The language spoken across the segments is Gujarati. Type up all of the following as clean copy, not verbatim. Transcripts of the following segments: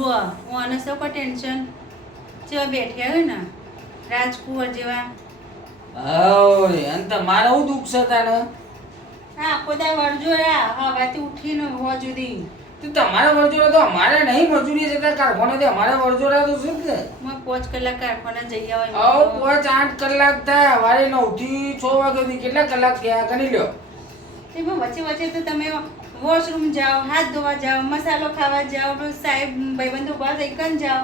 જુઓ હું આને શું કોઈ ટેન્શન જેવા બેઠ્યા હોય ને રાજકુંવર જેવા હવે અને તમારે શું દુઃખ છે તાને હા ખોદા વરજોરા હવાથી ઉઠીને હો જુદી તો તમારા વરજોડા તો અમારે નહીં મજૂરી જતા કારખાને તે અમારા વરજોડા તો શું છે હું 5 કલાક કારખાને જઈ આવે આવ 5-8 કલાક થાય સવારે 9 થી 6 વાગ્યા સુધી કેટલા કલાક થયા ગણી લ્યો તેમાં વચ્ચે વચ્ચે તો તમે વોશરૂમ જાઓ હાથ ધોવા જાઓ મસાલો ખાવા જાઓ તો સાહેબ ભાઈબંધો ઉભા થઈ કન જાઓ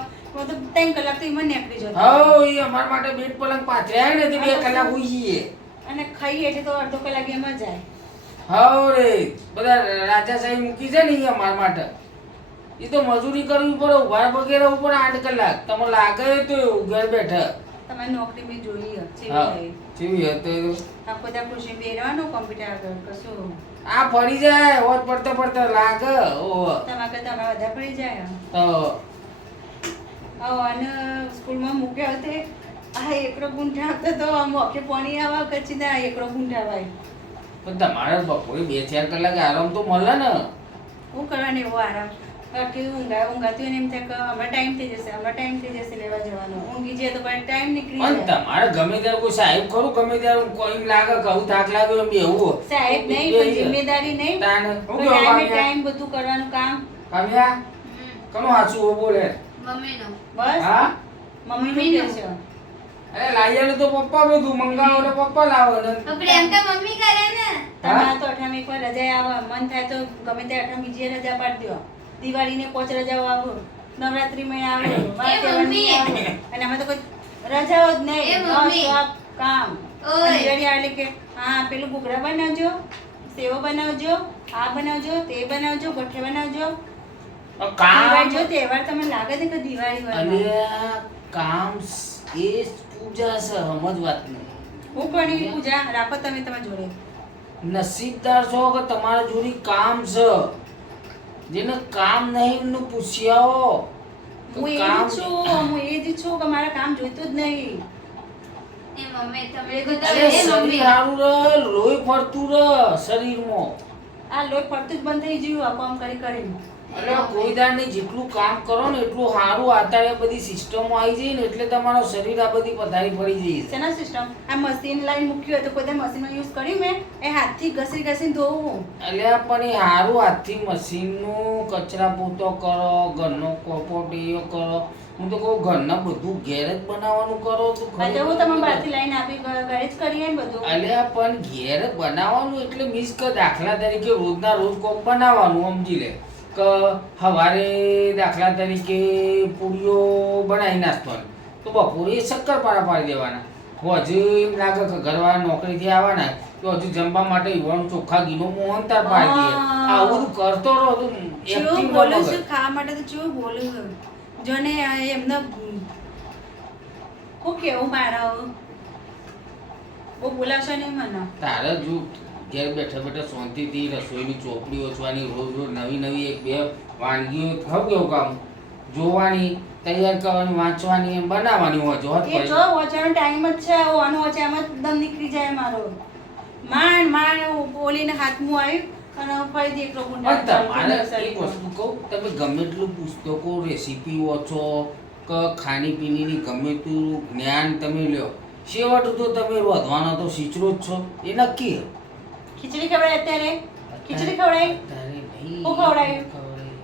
તો 3 કલાક તો એમાં નીકળી જતો હા એ અમારા માટે બેડ પલંગ પાથર્યા ને તે 2 કલાક હોઈ જઈએ અને ખાઈએ એટલે તો અડધો કલાક એમાં જાય હા રે બધા રાજાશાહી મૂકી છે ને એ અમારા માટે એ તો મજૂરી કરવી પડે ઉભા વગેરે ઉપર 8 કલાક તમને લાગે તો એવું ઘર બેઠા તમારી નોકરી બી જોઈએ હા છે જેવી હતી આખો દા ખુશી બેરવાનું કોમ્પ્યુટર આગળ કશું આ ફરી જાય હોત પડતા પડતા લાગે ઓહો તમારા કરતા અમારા બધા પડી જાય તો અને સ્કૂલમાં મૂક્યા હતે આ એકડો ગુંઠા હતો તો મોકે પાણી આવા કચી ના એકડો ગુંઠાવાય પણ તમારે બપોરે 2-4 કલાક આરામ તો મળે ને શું કરવાનું એવો આરામ કે ઊંઘાતું એને એમ થાય કે હમણાં ટાઈમ થઈ જશે લેવા જવાનો ઊંઘી જઈએ તો પણ ટાઈમ નીકળી પણ જાય તમારે ગમે ત્યારે કોઈ સાહેબ ખરું ગમે ત્યારે કોઈ લાગે કે આવું થાક લાગ્યો એમ બેહવું સાહેબ નહીં પણ જિમ્મેદારી નહીં તાને હું ટાઈમે કેવા ટાઈમ બધું કરવાનું કામ કામ્યા કનો હાચું બોલે મમ્મીનો બસ હા મમ્મીનું કે છે અરે લાયાનું તો પપ્પા બધું મંગાવો ને પપ્પા લાવે ને તો પ્રિયંકા મમ્મી કરે ને તમારે તો અઠામી પર રજા આવે મન થાય તો ગમે તે અઠામી બીજી રજા પાડી દો દિવાળીને 5 રજાઓ આવો નવરાત્રી માં આવે વાર તહેવારની આવે અને અમે તો કોઈ રજાઓ જ નહીં એ મમ્મી. non-stop કામ ઓય. અને દિવાળી આવે કે હા પેલું ઘૂઘરા બનાવજો સેવો બનાવજો આ બનાવજો તે બનાવજો ગઠ્ઠે બનાવજો કામ દિવાળી જો તહેવાર તમને લાગે છે કે દિવાળી અને હોય આ કામ એ પૂજા છે સમજ વાત નહીં હું કોની પૂજા રાખો તમે તમારા જોડે નસીબદાર છો કે તમારા જોડે કામ છે જેને કામ નહીં એમનું પૂછ્યાઓ હું એ જ છું કે મારે કામ જોઈતું જ નહીં એ મમ્મી તમે એ તો અરે એ શરીર મમ્મી સારું રહે લોહી ફરતું રહે શરીરમાં આ લોહી ફરતું જ બંધ થઈ ગયું આ કામ કરી કરીને એટલે કોઈ દાડને જેટલું કામ કરો ને એટલું સારું અત્યારે બધી સિસ્ટમો આવી જાય ને એટલે તમારો શરીર આ બધી પથારી પડી જાય છે શેના સિસ્ટમ આ મશીન લાઈન મૂક્યું હોય તો કોઈ મશીનનો યુઝ કર્યું મેં એ હાથથી ઘસીને ધોવું એટલે પણ એ સારું હાથથી મશીનનું કચરા પોતો કરો ઘરનો કપોટીઓ કરો હું તો કહું ઘરના બધું ઘેર જ બનાવવાનું કરો તો આજે હું તમને બહારથી લાઈન આપી ઘરે જ કરીએ ને બધું અલ્યા પણ ઘેર જ બનાવવાનું એટલે મીન્સ કે દાખલા તરીકે રોજના રોજ કોક બનાવવાનું સમજી લે કે સવારે દાખલા તરીકે પૂરીઓ બનાવી નાખવાની તો બપોરે શક્કરપારા પાડી દેવાના હજુ એમ લાગે કે ઘરવાળા નોકરીથી આવવાના તો હજુ જમવા માટે યુવાનું ચોખ્ખા ઘીનો મોહનતાર પાડી દે આવું બધું કરતો રહો તો જેવું બોલું છું ખાવા માટે તો જેવું બોલું છું જો ને એમને હું કેવું મારા બહુ બોલાવશો નહીં મને તારે જો ઘેર બેઠા બેઠા શાંતિથી રસોઈની ચોપડી ઓછવાની રોજ રોજ નવી નવી 1-2 વાનગીઓ થવું કેવું કામ જોવાની તૈયાર કરવાની વાંચવાની એમ બનાવવાની હોય જો એ જો વોચવાનો ટાઈમ જ છે આનો વચ્ચે આમ જ દમ નીકળી જાય મારો માંડ બોલીને હાથમું આવ્યું અને ફરીથી એકલો પણ ગુંડા તમારે એક વસ્તુ કહું તમે ગમે એટલું પુસ્તકો રેસીપી વાંચો કે ખાણીપીણીની ગમે તેટલું જ્ઞાન તમે લ્યો છેવટ તો તમે રોધવાનો તો શીચરો જ છો એ નક્કી ખીચડી ખવડાય અત્યારે ખીચડી ખવડાય તારે નહીં હું ખવડાવ્યું? ખવડાવ્યું.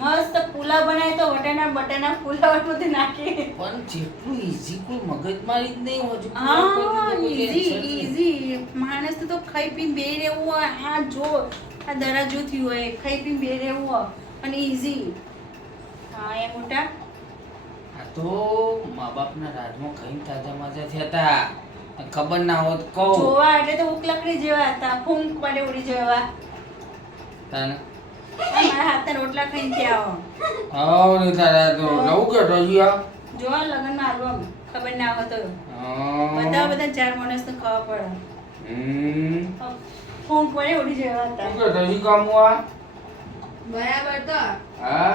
મસ્ત પુલાવ બનાય તો બટાના પુલાવ બધું નાખી પણ જેટલું ઈઝી કોઈ મગજમારી જ નહીં હોય હા ઈઝી માણસ તો ખાઈ પીને બે રહેવું હોય આ જો આ દરાજો થયું હોય ખાઈ પીને બે રહેવું હોય અને ઈઝી હા એ મોટા આ તો મા બાપના રાજમાં ખાઈને તાજા માજા થયા હતા ખબર ના હોત કહું જોવા એટલે તો ઉકલકડી જેવા હતા ફૂંક પડે ઉડી જેવા તને મારા હાથના રોટલા ખાઈને થયા હાવ ને તારા તો નવું કે રજિયા જોવા લગ્નમાં આલવા ખબર ના હોય તો હા બધા 4 માણસને ખબર પડે ફૂંક પડે ઉડી જેવા હતા શું કે રજી કામવા બરાબર તો હા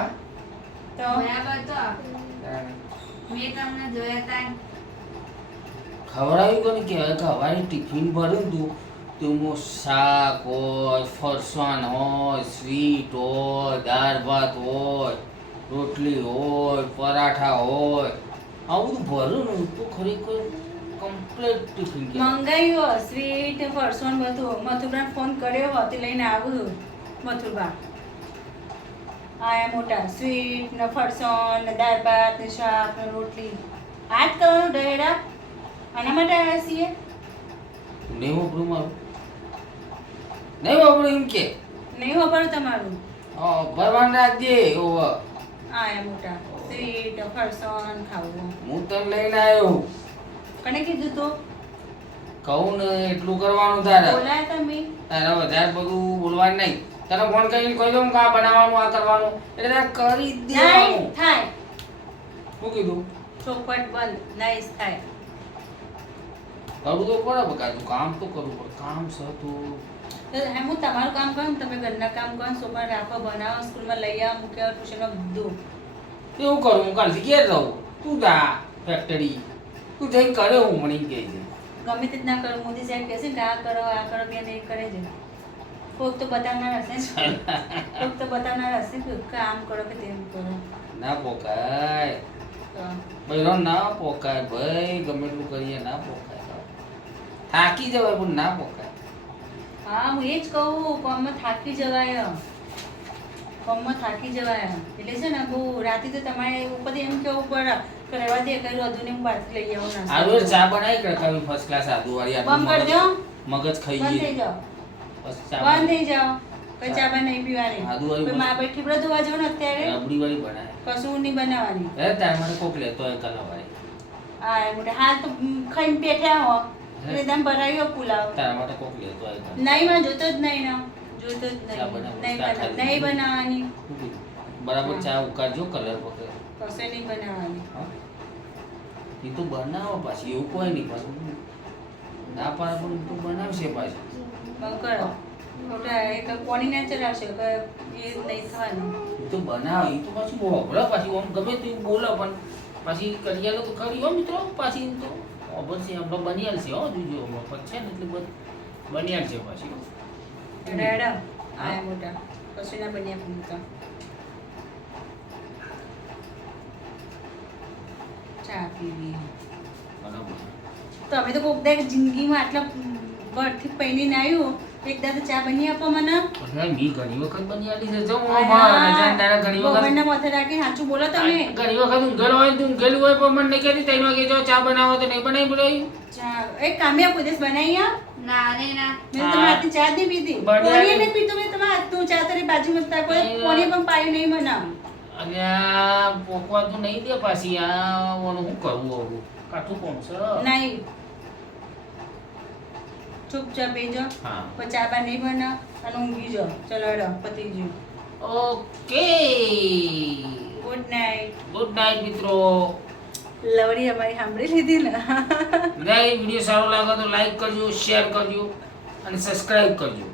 તો બરાબર તો મેં તમને જોયા તા ખવડાવ્યું કોને કહેવાય કે હવારે ટિફિન ભર્યું ને તું તેમાં શાક હોય ફરસાણ હોય સ્વીટ હોય દાળ ભાત હોય રોટલી હોય પરાઠા હોય આવું બધું ભરું ને તો ખરેખર કમ્પ્લીટ ટિફિન કે મંગાવ્યું સ્વીટ ફરસોન બધું મથુરબા ફોન કર્યો હતો તે લઈને આવ્યું મથુરબા આયા મોટા સ્વીટ ને ફરસોન ને દાળ ભાત ને શાક ને રોટલી આજ કરવાનું ઢેડા આના માટે આવ્યા છીએ નહીં વાપરું મારું નહીં વાપરું એમ કે નહીં વાપરું તમારું ભરવાન રાખજે ઓવ આયા મોટા સ્વીટ ફરસોન ખાવું હું તને લઈને આવ્યો કને કીધું તો કહું ને એટલું કરવાનું તારે બોલાય તમે તારે વધારે બધું બોલવાનું નહીં તને ફોન કરીને કહી દઉં કે આ બનાવવાનું આ કરવાનું એટલે તારે કરી જ દેવાનું નહીં થાય શું કીધું ચોખવટ બંધ નાઈસ થાય કરવું તો પડે બકા કામ તો કરવું પડે કામ છે તો તો હું તમારું કામ કરું ને તમે ઘરના કામ કરો છોકરા રાખો બનાવો સ્કૂલમાં લઈ આવો મૂકી આવો ટ્યુશનમાં બધું એવું કરું હું કાલથી ઘેર રહું તું જા ફેક્ટરી તું જઈને કરે હું મળી ગઈ છે ગમે તે જ ના કરો મોદી સાહેબ કહે છે કે આ કરો કે નહીં કરે છે કોઈક તો બતાવનાર હશે ને કોઈક તો બતાવનાર હશે કે આમ કરો કે તેમ કરો ના પોકાય તો બહેરો ના પોકાય ભાઈ ગમે એટલું કરીએ ના પોકાય થાકી જવાય પણ ના પોકાય હા હું એ જ કહું કોમમાં થાકી જવાય કોમમાં થાકી જવાય એટલે છે ને બહુ રાતે તો તમારે ઉપર એમ કેવું પડે કે રહેવા દે કઈ વધુ ને હું બહારથી લઈ આવું નાસ્તો આલુ ચા બનાવી રખાવી ફર્સ્ટ ક્લાસ આદુ વાળી બંધ કરી દો મગજ ખાઈ બંધ થઈ ગઈ જાઓ બસ ચા બંધ થઈ જાઓ કઈ ચા બા નહીં પીવાની આદુ વાળી કોઈ માં બેઠી બધું ધોવા જાવ ને અત્યારે રબડી વાળી બનાવે કશું નહીં બનાવવાની હે તાર મને કોક લેતો હોય કલર વાળી હા એ મોટે હાલ તો ખાઈને બેઠા હો એટલે દમ ભરાયો પુલાવ તારા માટે કોક લેતો હોય કલર નહીં માં જોતો જ નહીં ના જોતો જ ચા નહીં બનાવો, નહીં બનાવવાની બરાબર ચા ઉકાળજો કલર વગર કશે નહીં બનાવવાની હા? એ તો બનાવો પાછી એવું કોઈ નહીં પાછું ના પાડે પણ એ તો બનાવશે પાછી બંધ કરો મોટા એક કોની ના ચલાવશે કે એ નહીં થવાનું એ તો બનાવે એ તો પાછું હોભળે પાછી આમ ગમે તે બોલે પણ પાછી કરી આલો તો ખરી હો મિત્રો પાછી એમ તો અવશ્ય આપણે બની આલશે હો જોજો મફત છે ને એટલે બની આલશે પાછી રેડા આ મોટા કશું ના બન્યા પૂરતા ચા પીવી બરાબર તો અમે તો કોક દાડે જિંદગીમાં આટલા બરથી પૈણીને આવ્યું એક દાડો ચા બની આપો મને અરે મી ઘણી વખત બની આલી છે જો મારા નજારા ઘણી વખત ગોબરના માથે રાખી સાચું બોલો તમે ઘણી વખત ઊંઘેલો હોય તો ઊંઘેલું હોય પણ મને નહીં કહેતી 3 વાગે જો ચા બનાવો તો નહીં બનાવી બોલાવી ચા એક કામ્યા કોઈ દિવસ બનાવી આ ના રે ના મેં તમારા હાથની ચા નહીં પીધી બનાવી. કોણીએ નહીં પીધું મેં તમારા હાથનું ચા તારી બાજુમાં જ કોઈ કોણીએ પણ પાયું નહીં બનાવું અને આ પોકવા તો નહીં દે પાછી આ ઓનું શું કરવું હવે કાઠું કોણ છે નહીં ચૂપચાપ બેજો હા પછી ચા બા નહીં બનાવ અને ઊંઘી જાઓ ચલો હેડો પતી ગયું okay good night good night મિત્રો લવડી અમારી સાંભળી લીધી ને વિડીયો સારો લાગે તો લાઈક કરજો શેર કરજો અને સબસ્ક્રાઇબ કરજો